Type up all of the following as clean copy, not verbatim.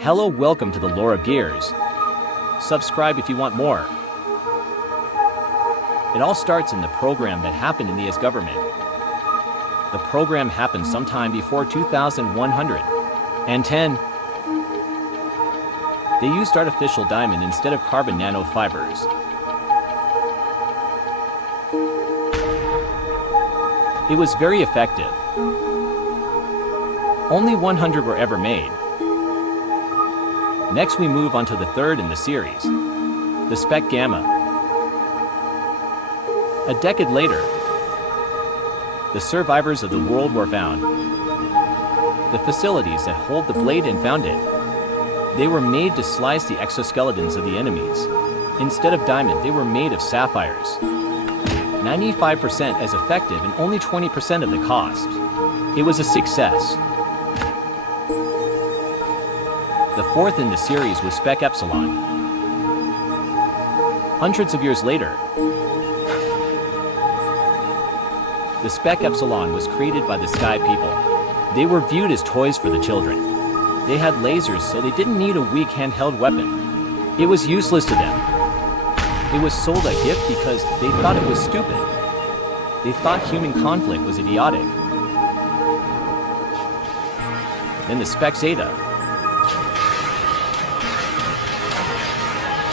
Hello, welcome to the Lore of Gears. Subscribe if you want more. It all starts in the program that happened in the US government. The program happened sometime before 2110. They used artificial diamond instead of carbon nanofibers. It was very effective. Only 100 were ever made. Next we move on to the third in the series, the Spec Gamma. A decade later, the survivors of the World War found the facilities that hold the blade and found it. They were made to slice the exoskeletons of the enemies. Instead of diamond, they were made of sapphires. 95% as effective and only 20% of the cost. It was a success. The fourth in the series was Spec Epsilon. Hundreds of years later, the Spec Epsilon was created by the Sky People. They were viewed as toys for the children. They had lasers, so they didn't need a weak handheld weapon. It was useless to them. It was sold a gift because they thought it was stupid. They thought human conflict was idiotic. Then the Spec Zeta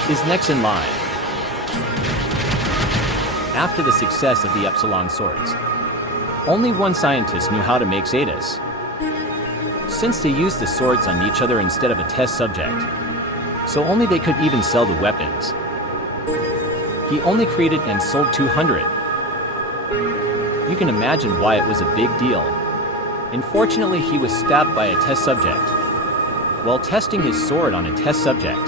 is next in line. After the success of the Epsilon swords, only one scientist knew how to make Zetas. Since they used the swords on each other instead of a test subject, so only they could even sell the weapons. He only created and sold 200. You can imagine why it was a big deal. Unfortunately, he was stabbed by a test subject while testing his sword on a test subject.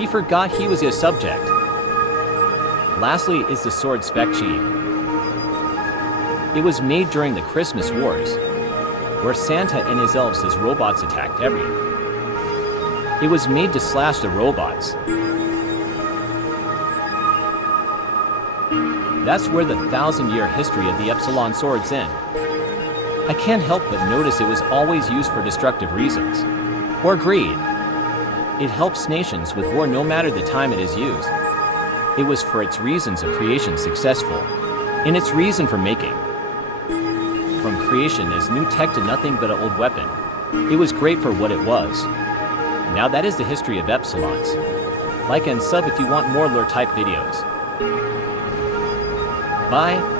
He forgot he was a subject. Lastly is the sword Spec Chi. It was made during the Christmas Wars, where Santa and his elves as robots attacked everyone. It was made to slash the robots. That's where the 1,000-year history of the Epsilon swords end. I can't help but notice it was always used for destructive reasons, or greed. It helps nations with war no matter the time it is used. It was for its reasons of creation successful, in its reason for making. From creation as new tech to nothing but an old weapon, it was great for what it was. Now that is the history of Epsilons. Like and sub if you want more lore type videos. Bye.